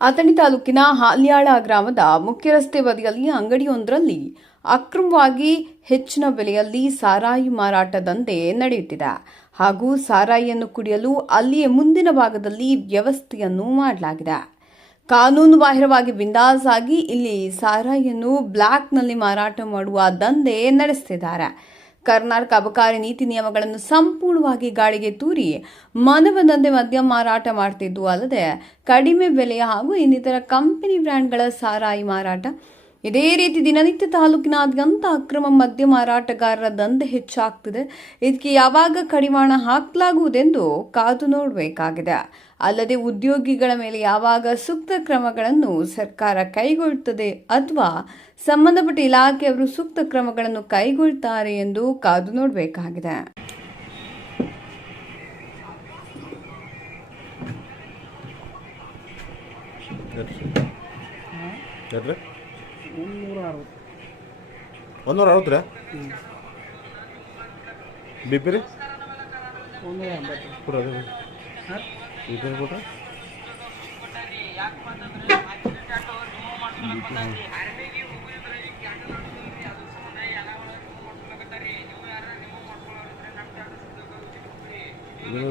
ಅಥಣಿ ತಾಲೂಕಿನ ಹಾಲ್ಯಾಳ ಗ್ರಾಮದ ಮುಖ್ಯ ರಸ್ತೆ ಬದಿಯಲ್ಲಿ ಅಂಗಡಿಯೊಂದರಲ್ಲಿ ಅಕ್ರಮವಾಗಿ ಹೆಚ್ಚಿನ ಬೆಲೆಯಲ್ಲಿ ಸಾರಾಯಿ ಮಾರಾಟ ದಂಧೆ ನಡೆಯುತ್ತಿದೆ ಹಾಗೂ ಸಾರಾಯಿಯನ್ನು ಕುಡಿಯಲು ಅಲ್ಲಿಯೇ ಮುಂದಿನ ಭಾಗದಲ್ಲಿ ವ್ಯವಸ್ಥೆಯನ್ನು ಮಾಡಲಾಗಿದೆ. ಕಾನೂನು ಬಾಹಿರವಾಗಿ ಬಿಂದಾಸ್ ಆಗಿ ಇಲ್ಲಿ ಸಾರಾಯಿಯನ್ನು ಬ್ಲಾಕ್ನಲ್ಲಿ ಮಾರಾಟ ಮಾಡುವ ದಂಧೆ ನಡೆಸುತ್ತಿದ್ದಾರೆ. ಕರ್ನಾಟಕ ಅಬಕಾರಿ ನೀತಿ ನಿಯಮಗಳನ್ನು ಸಂಪೂರ್ಣವಾಗಿ ಗಾಳಿಗೆ ತೂರಿ ಮನಬಂದಂತೆ ಮದ್ಯ ಮಾರಾಟ ಮಾಡುತ್ತಿದ್ದು ಅಲ್ಲದೆ ಕಡಿಮೆ ಬೆಲೆಯ ಹಾಗೂ ಇನ್ನಿತರ ಕಂಪನಿ ಬ್ರ್ಯಾಂಡ್ಗಳ ಸಾರಾಯಿ ಮಾರಾಟ. ಇದೇ ರೀತಿ ದಿನನಿತ್ಯ ತಾಲೂಕಿನಾದ್ಯಂತ ಅಕ್ರಮ ಮದ್ಯ ಮಾರಾಟಗಾರರ ದಂಧೆ ಹೆಚ್ಚಾಗ್ತಿದೆ. ಇದಕ್ಕೆ ಯಾವಾಗ ಕಡಿವಾಣ ಹಾಕಲಾಗುವುದೆಂದು ಕಾದು ನೋಡಬೇಕಾಗಿದೆ. ಅಲ್ಲದೆ ಉದ್ಯೋಗಿಗಳ ಮೇಲೆ ಯಾವಾಗ ಸೂಕ್ತ ಕ್ರಮಗಳನ್ನು ಸರ್ಕಾರ ಕೈಗೊಳ್ಳುತ್ತದೆ ಅಥವಾ ಸಂಬಂಧಪಟ್ಟ ಇಲಾಖೆಯವರು ಸೂಕ್ತ ಕ್ರಮಗಳನ್ನು ಕೈಗೊಳ್ಳುತ್ತಾರೆ ಎಂದು ಕಾದು ನೋಡಬೇಕಾಗಿದೆ. $160 ರೀ ಬಿ ಪಿ ರೀ ಕೊಡ್ರಿ ಬಿ ಪಿ ಕೊಟ್ರೆ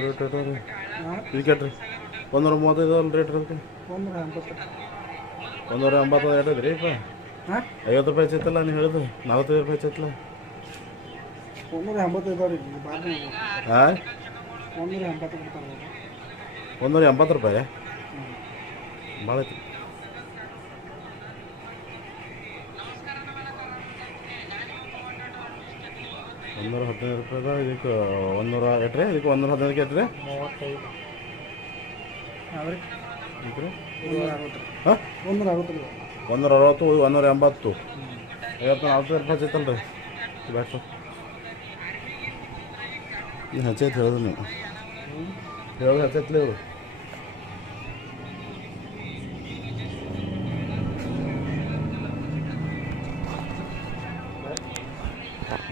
ರೇಟ್ ಇದಕ್ಕೆ $135 ರೇಟ್ ಇರುತ್ತೆ. $180 ರೇಟ್ ಐತ್ರಿ ಇಪ್ಪ. $50 ಹೆಚ್ಚೈತಲ್ಲ ನೀವು ಹೇಳಿದ್ರು. $45 ಹೆಚ್ಚೈತಲ್ಲ. ಹಾಂ $180 ಭಾಳ ಐತಿ. $115 ಇದಕ್ಕೆ 100 ಎಟ್ರಿ ಇದಕ್ಕೆ 115 ಎಟ್ರಿ 160 $180 $40 ಹೆಚ್ಚೈತಲ್ರಿ ಬ್ಯಾಟ್ರು ಹೆಚ್ಚೈತೆ ಹೇಳಿದ್ರು ನೀವು ಹೇಳೋದು ಹೆಚ್ಚೈತ್ಲಿ ಇವರು.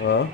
ಹಾಂ